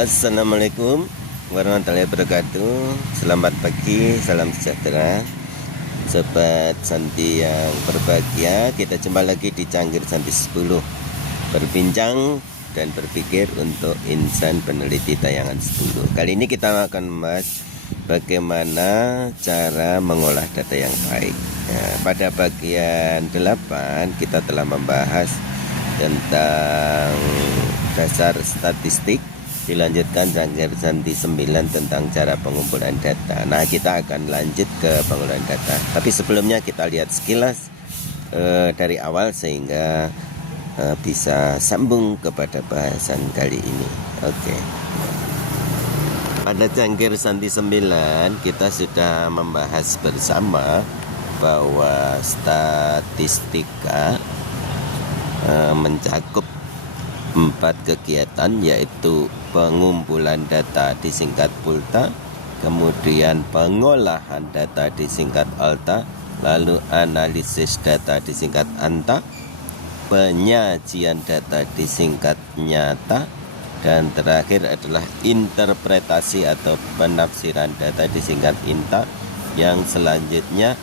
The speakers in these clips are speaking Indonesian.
Assalamualaikum warahmatullahi wabarakatuh. Selamat pagi, salam sejahtera Sobat Santi yang berbahagia. Kita jumpa lagi di Cangkir Santi 10, berbincang dan berpikir untuk insan peneliti tayangan 10. Kali ini kita akan membahas bagaimana cara mengolah data yang baik. Pada bagian 8 kita telah membahas tentang dasar statistik. Dilanjutkan Cangkir Santi 9 tentang cara pengumpulan data. Nah, kita akan lanjut ke pengumpulan data. Tapi sebelumnya kita lihat sekilas dari awal sehingga bisa sambung kepada bahasan kali ini. Oke. Pada Cangkir Santi 9 kita sudah membahas bersama bahwa statistika mencakup 4 kegiatan, yaitu pengumpulan data disingkat PULTA, kemudian pengolahan data disingkat ALTA, lalu analisis data disingkat ANTA, penyajian data disingkat NYATA, dan terakhir adalah interpretasi atau penafsiran data disingkat INTA yang selanjutnya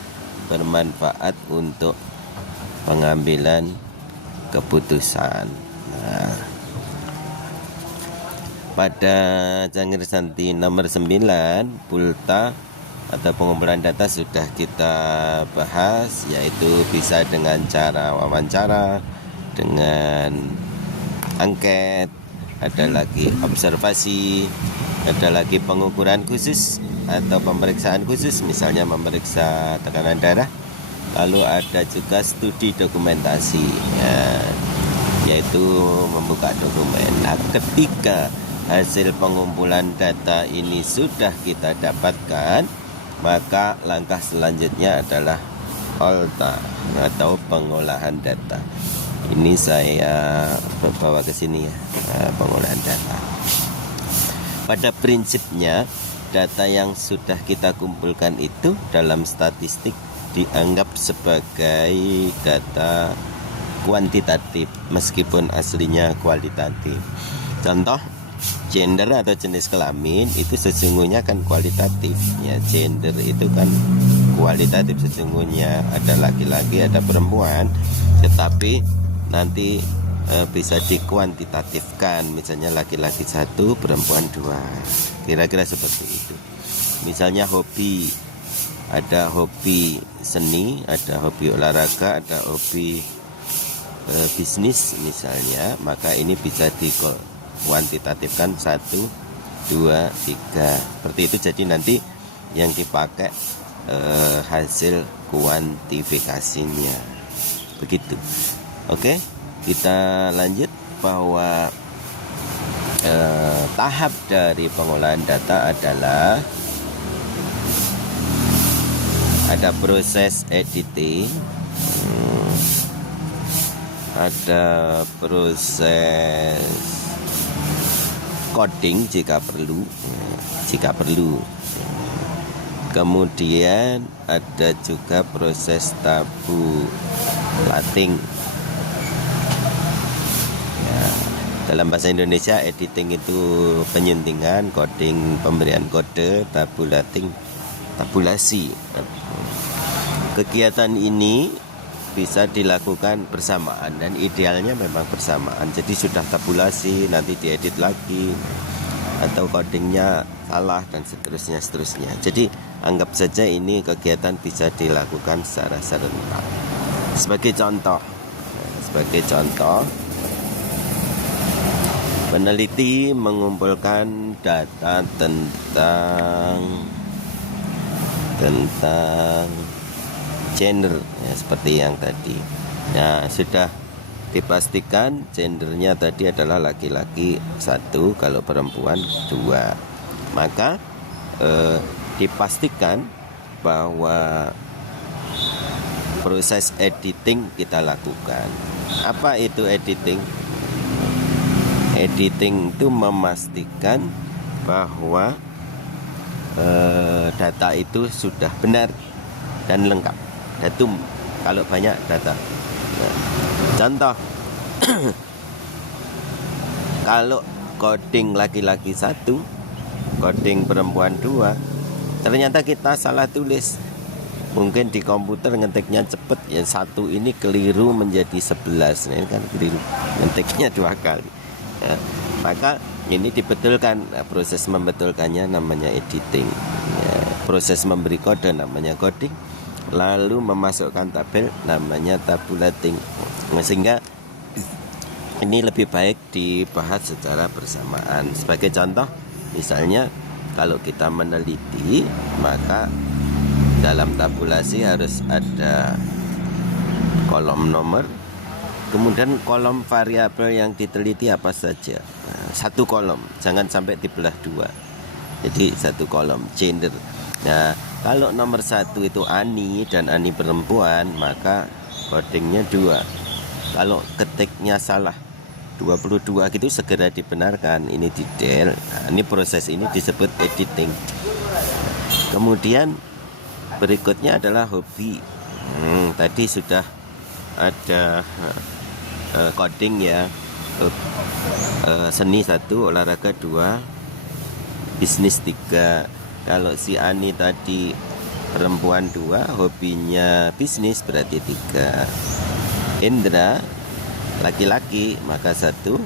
bermanfaat untuk pengambilan keputusan. Nah, pada Cangkir Santi nomor 9, PULTA atau pengumpulan data sudah kita bahas, yaitu bisa dengan cara wawancara, dengan angket, ada lagi observasi, ada lagi pengukuran khusus atau pemeriksaan khusus, misalnya memeriksa tekanan darah, lalu ada juga studi dokumentasi, yaitu membuka dokumen. Nah, ketika hasil pengumpulan data ini sudah kita dapatkan, maka langkah selanjutnya adalah ALTA atau pengolahan data. Ini saya bawa ke sini ya, pengolahan data. Pada prinsipnya, data yang sudah kita kumpulkan itu dalam statistik dianggap sebagai data kuantitatif meskipun aslinya kualitatif. Contoh, gender atau jenis kelamin itu sesungguhnya kan kualitatif ya. Gender itu kan kualitatif, sesungguhnya ada laki-laki ada perempuan, tetapi nanti bisa dikuantitatifkan, misalnya laki-laki 1 perempuan 2, kira-kira seperti itu. Misalnya hobi, ada hobi seni, ada hobi olahraga, ada hobi bisnis misalnya, maka ini bisa dikuantitatifkan 1, 2, 3 seperti itu. Jadi nanti yang dipakai hasil kuantifikasinya begitu. Oke, kita lanjut bahwa tahap dari pengolahan data adalah ada proses editing, ada proses coding jika perlu, kemudian ada juga proses tabulating ya. Dalam bahasa Indonesia editing itu penyuntingan, coding pemberian kode, tabulating tabulasi. Kegiatan ini bisa dilakukan bersamaan dan idealnya memang bersamaan. Jadi sudah tabulasi, nanti diedit lagi, atau codingnya salah dan seterusnya. Jadi anggap saja ini kegiatan bisa dilakukan secara serentak. Sebagai contoh, peneliti mengumpulkan data tentang gender ya, seperti yang tadi. Nah, sudah dipastikan gendernya tadi adalah laki-laki 1, kalau perempuan 2. Maka dipastikan bahwa proses editing kita lakukan. Apa itu editing? Editing itu memastikan bahwa data itu sudah benar dan lengkap. Datum kalau banyak data. Contoh, kalau coding laki-laki 1, coding perempuan 2. Ternyata kita salah tulis. Mungkin di komputer ngetiknya cepet ya, 1 ini keliru menjadi 11. Nah, ini kan keliru, ngetiknya 2 kali ya. Maka ini dibetulkan. Nah, proses membetulkannya namanya editing ya. Proses memberi kode namanya coding, lalu memasukkan tabel namanya tabulating. Nah, sehingga ini lebih baik dibahas secara bersamaan. Sebagai contoh, misalnya kalau kita meneliti, maka dalam tabulasi harus ada kolom nomor, kemudian kolom variabel yang diteliti apa saja. Nah, 1 kolom, jangan sampai dibelah 2. Jadi 1 kolom gender. Nah, kalau nomor 1 itu Ani dan Ani perempuan, maka codingnya 2. Kalau ketiknya salah 22 gitu, segera dibenarkan, ini detail. Nah, ini proses ini disebut editing. Kemudian berikutnya adalah hobi. Tadi sudah ada coding ya. Seni 1, olahraga 2, bisnis 3. Kalau si Ani tadi perempuan 2, hobinya bisnis, berarti 3. Indra laki-laki, maka 1,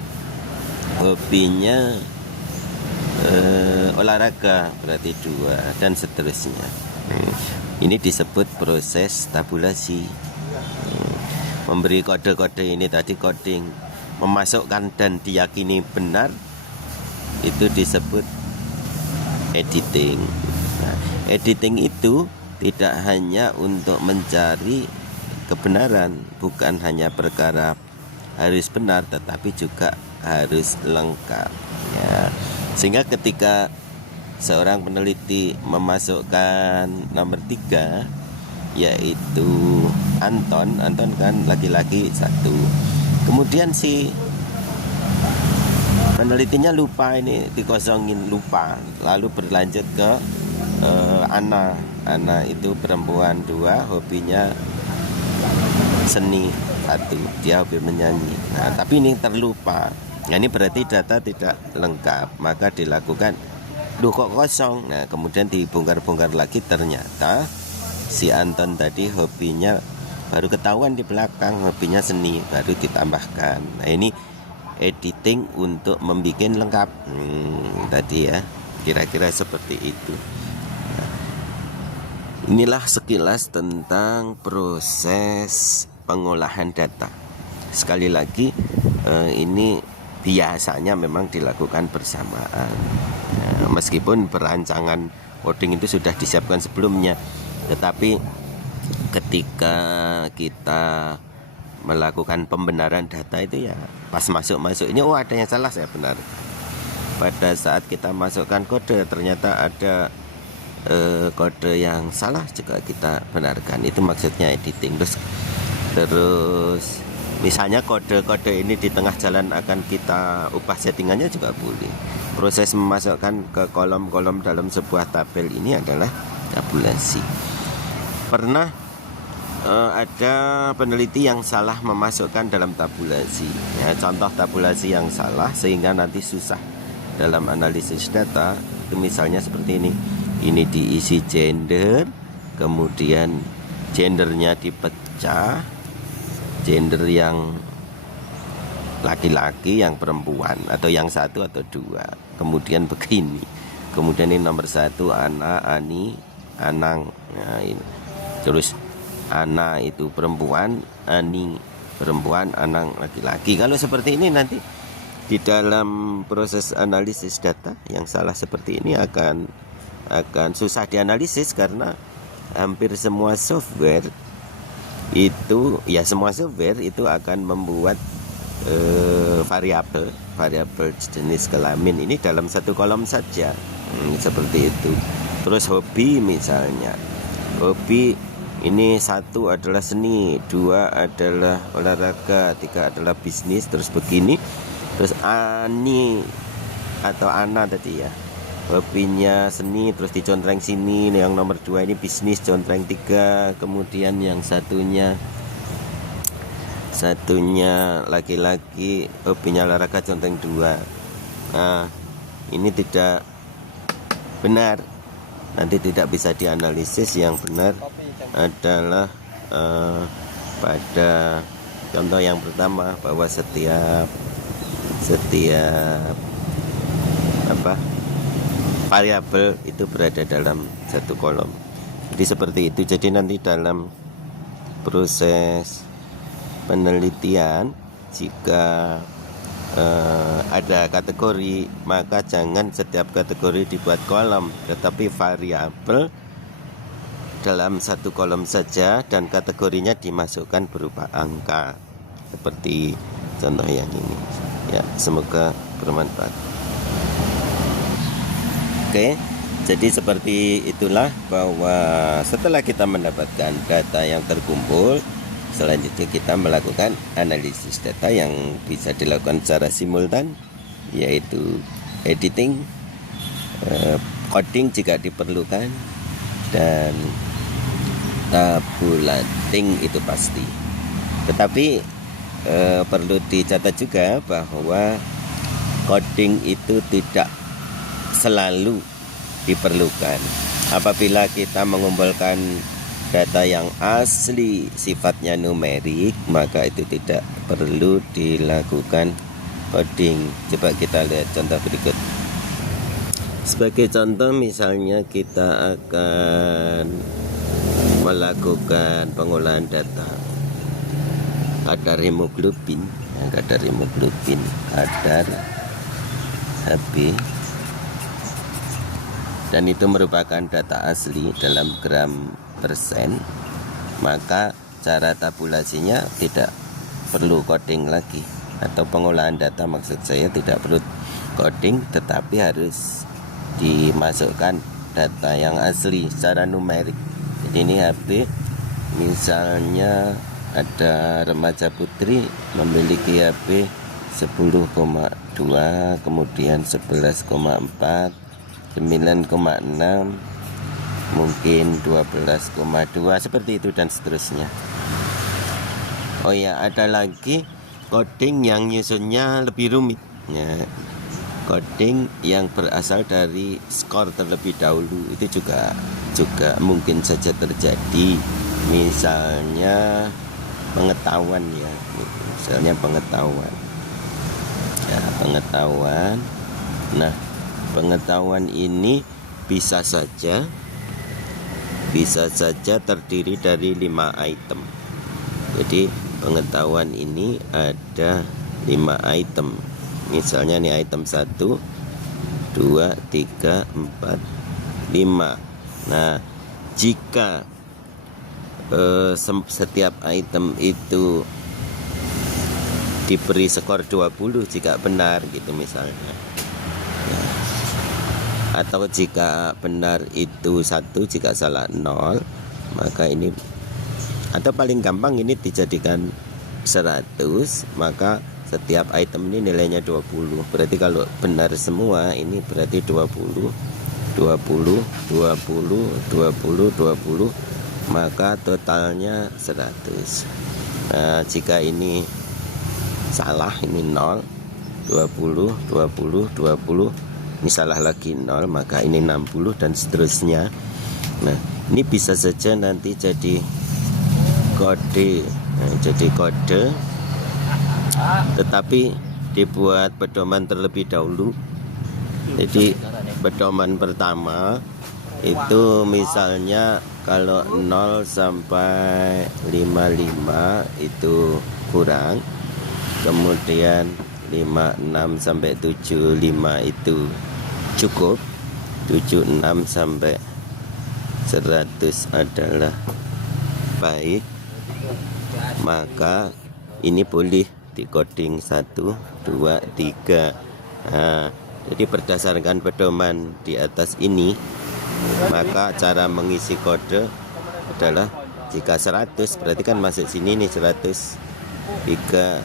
hobinya olahraga, berarti 2, dan seterusnya. Ini disebut proses tabulasi. Memberi kode-kode ini tadi coding, memasukkan dan diyakini benar, itu disebut editing. Nah, editing itu tidak hanya untuk mencari kebenaran, bukan hanya perkara harus benar, tetapi juga harus lengkap ya. Sehingga ketika seorang peneliti memasukkan nomor 3, yaitu Anton kan laki-laki 1. Kemudian si penelitinya lupa, ini dikosongin, lupa, lalu berlanjut ke Ana itu perempuan 2, hobinya seni 1, dia hobi menyanyi. Nah, tapi ini terlupa. Nah, ini berarti data tidak lengkap, maka dilakukan kok kosong. Nah, kemudian dibongkar-bongkar lagi, ternyata si Anton tadi hobinya baru ketahuan di belakang, hobinya seni, baru ditambahkan. Nah, ini editing untuk membuat lengkap. Tadi ya, kira-kira seperti itu. Inilah sekilas tentang proses pengolahan data. Sekali lagi, ini biasanya memang dilakukan bersamaan. Meskipun perancangan coding itu sudah disiapkan sebelumnya, tetapi ketika kita melakukan pembenaran data itu ya pas masuk ini, oh ada yang salah, saya benar. Pada saat kita masukkan kode, ternyata ada kode yang salah, juga kita benarkan. Itu maksudnya editing. Terus misalnya kode-kode ini di tengah jalan akan kita ubah settingannya juga boleh. Proses memasukkan ke kolom-kolom dalam sebuah tabel ini adalah tabulasi. Pernah ada peneliti yang salah memasukkan dalam tabulasi ya, contoh tabulasi yang salah sehingga nanti susah dalam analisis data. Itu misalnya seperti ini diisi gender, kemudian gendernya dipecah, gender yang laki-laki, yang perempuan, atau yang 1 atau 2. Kemudian begini, kemudian ini nomor 1 Ana, Ani, Anang. Nah, ini terus Ana itu perempuan, Ani perempuan, Anang laki-laki. Kalau seperti ini nanti di dalam proses analisis data yang salah seperti ini akan susah dianalisis, karena hampir semua software itu ya, semua software itu akan membuat variabel jenis kelamin ini dalam 1 kolom saja, seperti itu. Terus hobi misalnya, hobi ini 1 adalah seni, 2 adalah olahraga, 3 adalah bisnis, terus begini. Terus Ani atau Ana tadi ya, hobinya seni, terus dicontreng sini. Yang nomor 2 ini bisnis, contreng 3. Kemudian yang satunya laki-laki, hobinya olahraga, contreng 2. Nah, ini tidak benar, nanti tidak bisa dianalisis. Yang benar adalah pada contoh yang pertama, bahwa setiap variabel itu berada dalam satu kolom. Jadi seperti itu. Jadi nanti dalam proses penelitian, jika ada kategori, maka jangan setiap kategori dibuat kolom, tetapi variabel dalam satu kolom saja dan kategorinya dimasukkan berupa angka, seperti contoh yang ini. Ya, semoga bermanfaat. Oke, jadi seperti itulah, bahwa setelah kita mendapatkan data yang terkumpul, selanjutnya kita melakukan analisis data yang bisa dilakukan secara simultan, yaitu editing, coding jika diperlukan, dan tabulating itu pasti. Tetapi perlu dicatat juga bahwa coding itu tidak selalu diperlukan. Apabila kita mengumpulkan data yang asli sifatnya numerik, maka itu tidak perlu dilakukan coding. Coba kita lihat contoh berikut. Sebagai contoh, misalnya kita akan melakukan pengolahan data kadar hemoglobin, kadar HB, dan itu merupakan data asli dalam gram persen, maka cara tabulasinya tidak perlu coding lagi, atau pengolahan data maksud saya tidak perlu coding, tetapi harus dimasukkan data yang asli secara numerik. Jadi ini HB, misalnya ada remaja putri memiliki HB 10,2, kemudian 11,4, 9,6, mungkin 12,2, seperti itu dan seterusnya. Oh ya, ada lagi coding yang nyusunnya lebih rumit ya. Coding yang berasal dari skor terlebih dahulu, itu juga mungkin saja terjadi. Misalnya pengetahuan ya, pengetahuan. Nah, pengetahuan ini bisa saja terdiri dari 5 item. Jadi pengetahuan ini ada 5 item. Misalnya ini item 1, 2, 3, 4, 5. Nah, jika setiap item itu diberi skor 20 jika benar gitu misalnya, atau jika benar itu 1, jika salah 0, maka ini, atau paling gampang ini dijadikan 100, maka setiap item ini nilainya 20. Berarti kalau benar semua ini berarti 20, 20, 20, 20, 20, maka totalnya 100. Nah, jika ini salah, ini 0, 20, 20, 20, ini salah lagi 0, maka ini 60 dan seterusnya. Nah, ini bisa saja nanti jadi kode. Nah, jadi kode, tetapi dibuat pedoman terlebih dahulu. Jadi pedoman pertama itu misalnya kalau 0 sampai 55 itu kurang, kemudian 56 sampai 75 itu cukup, 76 sampai 100 adalah baik, maka ini boleh dikoding 1, 2, 3. Nah, jadi berdasarkan pedoman di atas ini, maka cara mengisi kode adalah jika 100 berarti kan masuk sini nih 100. Jika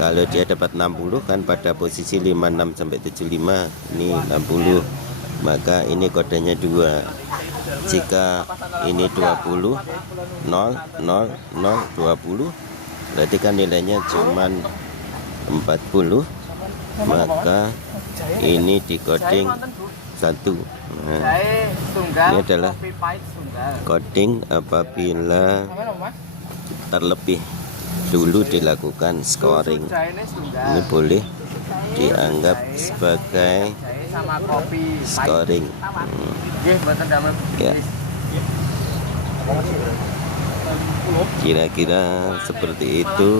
kalau dia dapat 60 kan pada posisi 56 sampai 75, ini 60, maka ini kodenya 2. Jika ini 20, 0, 0, 0, 20, berarti kan nilainya cuman 40, maka Ini di coding 1. Nah, ini adalah coding apabila terlebih dulu dilakukan scoring. Ini boleh dianggap sebagai scoring. Ya. Kira-kira seperti itu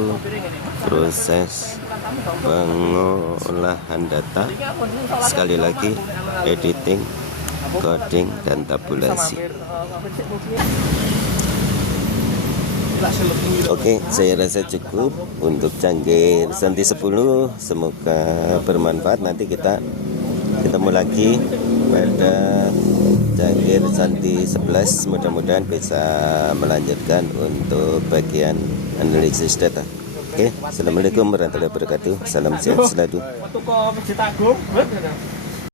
proses pengolahan data. Sekali lagi, editing, coding, dan tabulasi. Oke, saya rasa cukup untuk Cangkir Santi 10. Semoga bermanfaat. Nanti kita ketemu lagi pada Cangkir Santi 11. Mudah-mudahan bisa melanjutkan untuk bagian analisis data. Oke, assalamualaikum warahmatullahi wabarakatuh. Salam sehat selalu.